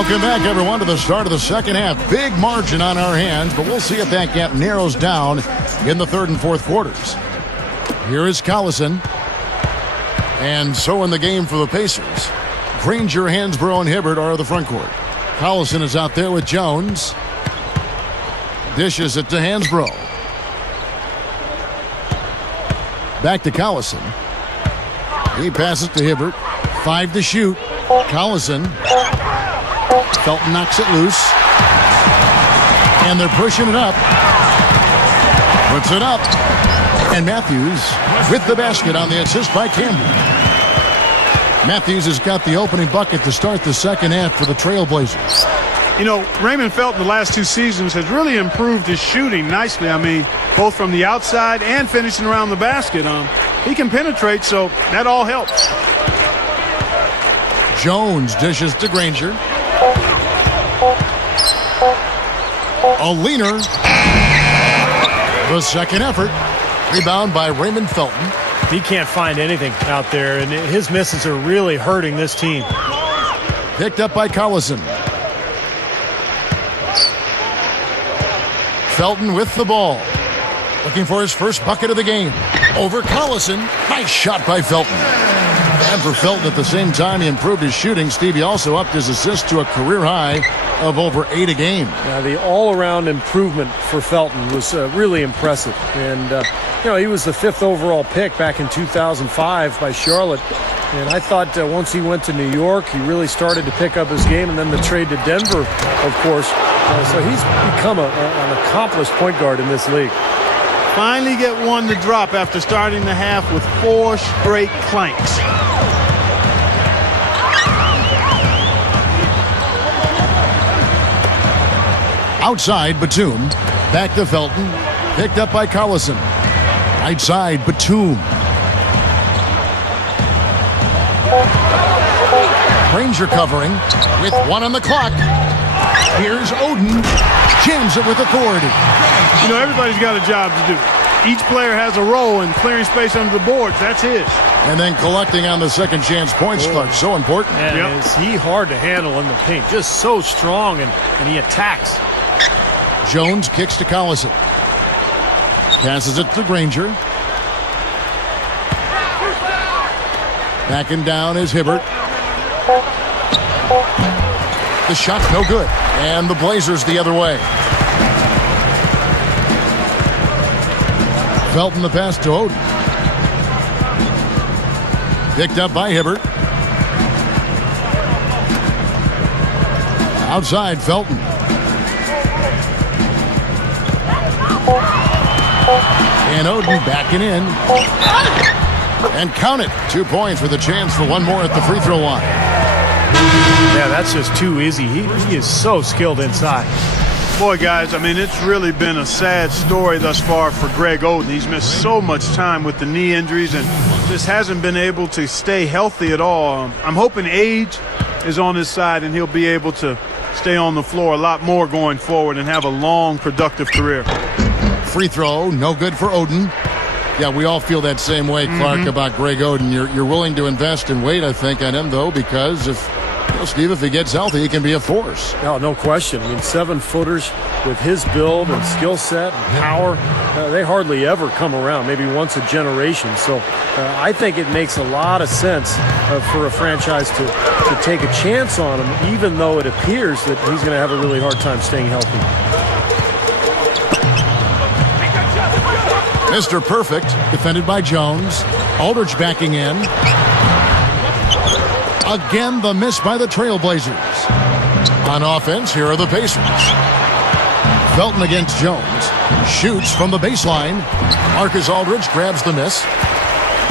Welcome back, everyone, to the start of the second half. Big margin on our hands, but we'll see if that gap narrows down in the third and fourth quarters. Here is Collison. And so in the game for the Pacers. Granger, Hansbrough, and Hibbert are the front court. Collison is out there with Jones. Dishes it to Hansbrough. Back to Collison. He passes to Hibbert. 5 to shoot. Collison. Felton knocks it loose. And they're pushing it up. Puts it up. And Matthews with the basket on the assist by Campbell. Matthews has got the opening bucket to start the second half for the Trailblazers. You know, Raymond Felton the last 2 seasons has really improved his shooting nicely. I mean, both from the outside and finishing around the basket. He can penetrate, so that all helps. Jones dishes to Granger. A leaner. The second effort. Rebound by Raymond Felton. He can't find anything out there, and his misses are really hurting this team. Picked up by Collison. Felton with the ball. Looking for his first bucket of the game. Over Collison. Nice shot by Felton. And for Felton at the same time, he improved his shooting. Stevie also upped his assist to a career high of over 8 a game. Now, the all-around improvement for Felton was really impressive. And, he was the 5th overall pick back in 2005 by Charlotte. And I thought once he went to New York, he really started to pick up his game. And then the trade to Denver, of course. So he's become an accomplished point guard in this league. Finally get one to drop after starting the half with 4 straight clanks. Outside, Batum. Back to Felton. Picked up by Collison. Right side, Batum. Granger covering with 1 on the clock. Here's Oden. Jams it with authority. You know, everybody's got a job to do. Each player has a role, and clearing space under the boards, that's his. And then collecting on the second chance points clutch. So important. And is he hard to handle in the paint. Just so strong, and he attacks. Jones kicks to Collison. Passes it to Granger. Backing down is Hibbert. The shot no good. And the Blazers the other way. Felton the pass to Oden. Picked up by Hibbert. Outside, Felton. And Oden backing in. And count it. 2 points with a chance for one more at the free throw line. Yeah, that's just too easy. He is so skilled inside. Boy, guys, I mean, it's really been a sad story thus far for Greg Oden. He's missed so much time with the knee injuries and just hasn't been able to stay healthy at all. I'm hoping age is on his side and he'll be able to stay on the floor a lot more going forward and have a long, productive career. Free throw, no good for Oden. Yeah, we all feel that same way, Clark, about Greg Oden. You're willing to invest and wait, I think, on him, though, because Steve, if he gets healthy, he can be a force. No question. I mean, 7-footers with his build and skill set and power, they hardly ever come around, maybe once a generation. So I think it makes a lot of sense for a franchise to take a chance on him, even though it appears that he's going to have a really hard time staying healthy. Mr. Perfect, defended by Jones. Aldridge backing in. Again, the miss by the Trailblazers. On offense, here are the Pacers. Felton against Jones. Shoots from the baseline. Marcus Aldridge grabs the miss.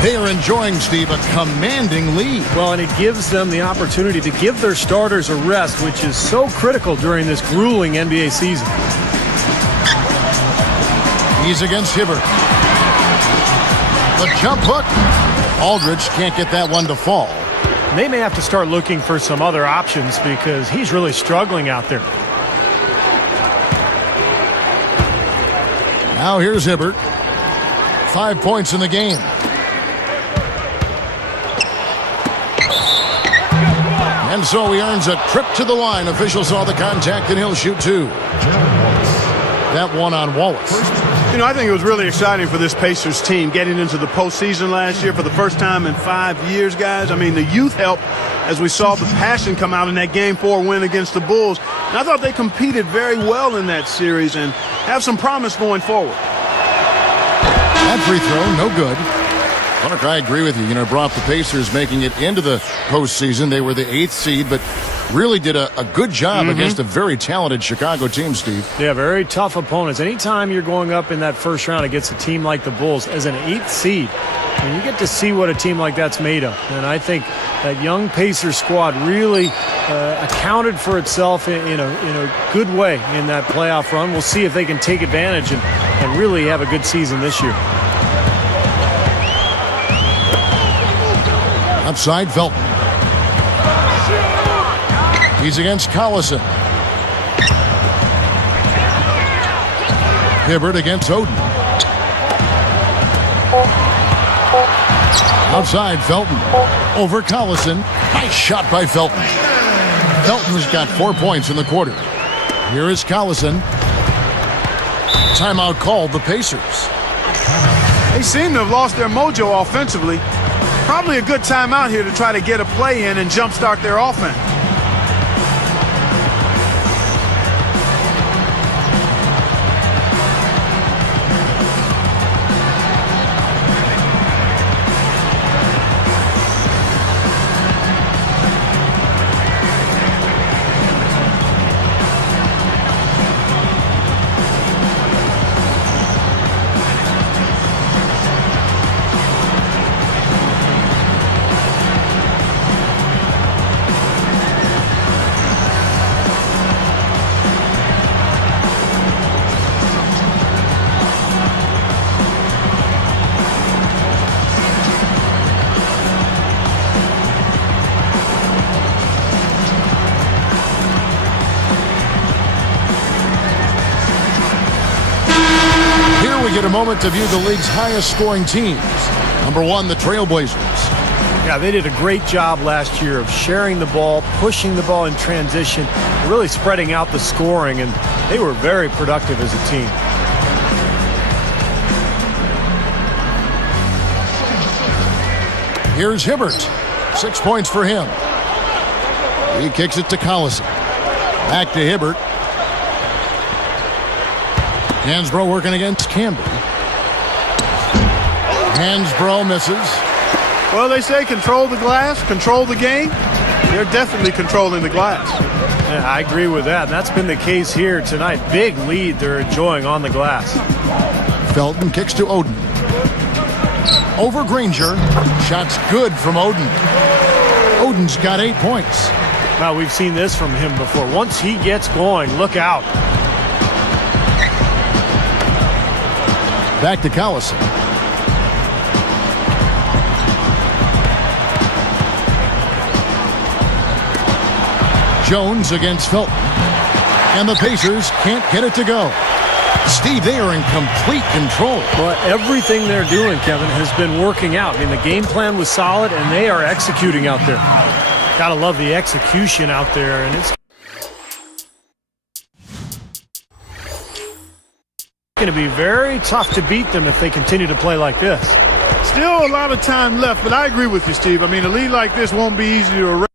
They are enjoying, Steve, a commanding lead. Well, and it gives them the opportunity to give their starters a rest, which is so critical during this grueling NBA season. He's against Hibbert. The jump hook. Aldridge can't get that one to fall. They may have to start looking for some other options because he's really struggling out there. Now here's Hibbert. 5 points in the game. And so he earns a trip to the line. Officials saw the contact, and he'll shoot two. That one on Wallace. You know, I think it was really exciting for this Pacers team getting into the postseason last year for the first time in 5 years, guys. I mean, the youth helped as we saw the passion come out in that Game 4 win against the Bulls. And I thought they competed very well in that series and have some promise going forward. That free throw, no good. Clark, I agree with you. You know, brought the Pacers making it into the postseason. They were the 8th seed, but really did a good job against a very talented Chicago team, Steve. Yeah, very tough opponents. Anytime you're going up in that first round against a team like the Bulls as an 8th seed, and you get to see what a team like that's made of. And I think that young Pacers squad really accounted for itself in a good way in that playoff run. We'll see if they can take advantage and really have a good season this year. Outside, Felton. He's against Collison. Hibbert against Oden. Outside, Felton. Over Collison. Nice shot by Felton. Felton's got 4 points in the quarter. Here is Collison. Timeout called the Pacers. They seem to have lost their mojo offensively. Probably a good timeout here to try to get a play in and jumpstart their offense. We get a moment to view the league's highest scoring teams. Number 1, the Trailblazers. Yeah, they did a great job last year of sharing the ball, pushing the ball in transition, really spreading out the scoring, and they were very productive as a team. Here's Hibbert. 6 points for him. He kicks it to Collison. Back to Hibbert. Hansbrough working against Campbell. Hansbrough misses. Well, they say control the glass, control the game. They're definitely controlling the glass. Yeah, I agree with that. And that's been the case here tonight. Big lead they're enjoying on the glass. Felton kicks to Oden. Over Granger. Shot's good from Oden. Oden's got 8 points. Now, we've seen this from him before. Once he gets going, look out. Back to Collison. Jones against Felton. And the Pacers can't get it to go. Steve, they are in complete control. Well, everything they're doing, Kevin, has been working out. I mean, the game plan was solid, and they are executing out there. Gotta love the execution out there, and it's going to be very tough to beat them if they continue to play like this. Still a lot of time left, but I agree with you, Steve. I mean, a lead like this won't be easy to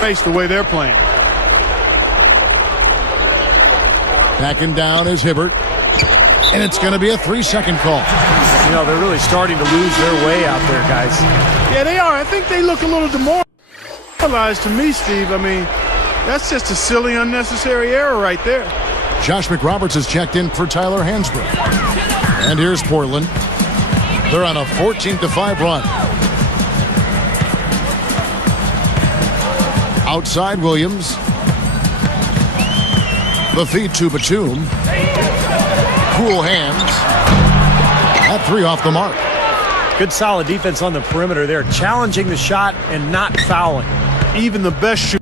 erase the way they're playing. Backing down is Hibbert. And it's going to be a 3-second call. You know, they're really starting to lose their way out there, guys. Yeah, they are. I think they look a little demoralized to me, Steve. I mean, that's just a silly, unnecessary error right there. Josh McRoberts has checked in for Tyler Hansbrough. And here's Portland. They're on a 14-5 run. Outside Williams. The feed to Batum. Cool hands. That 3 off the mark. Good solid defense on the perimeter there, challenging the shot and not fouling. Even the best shooter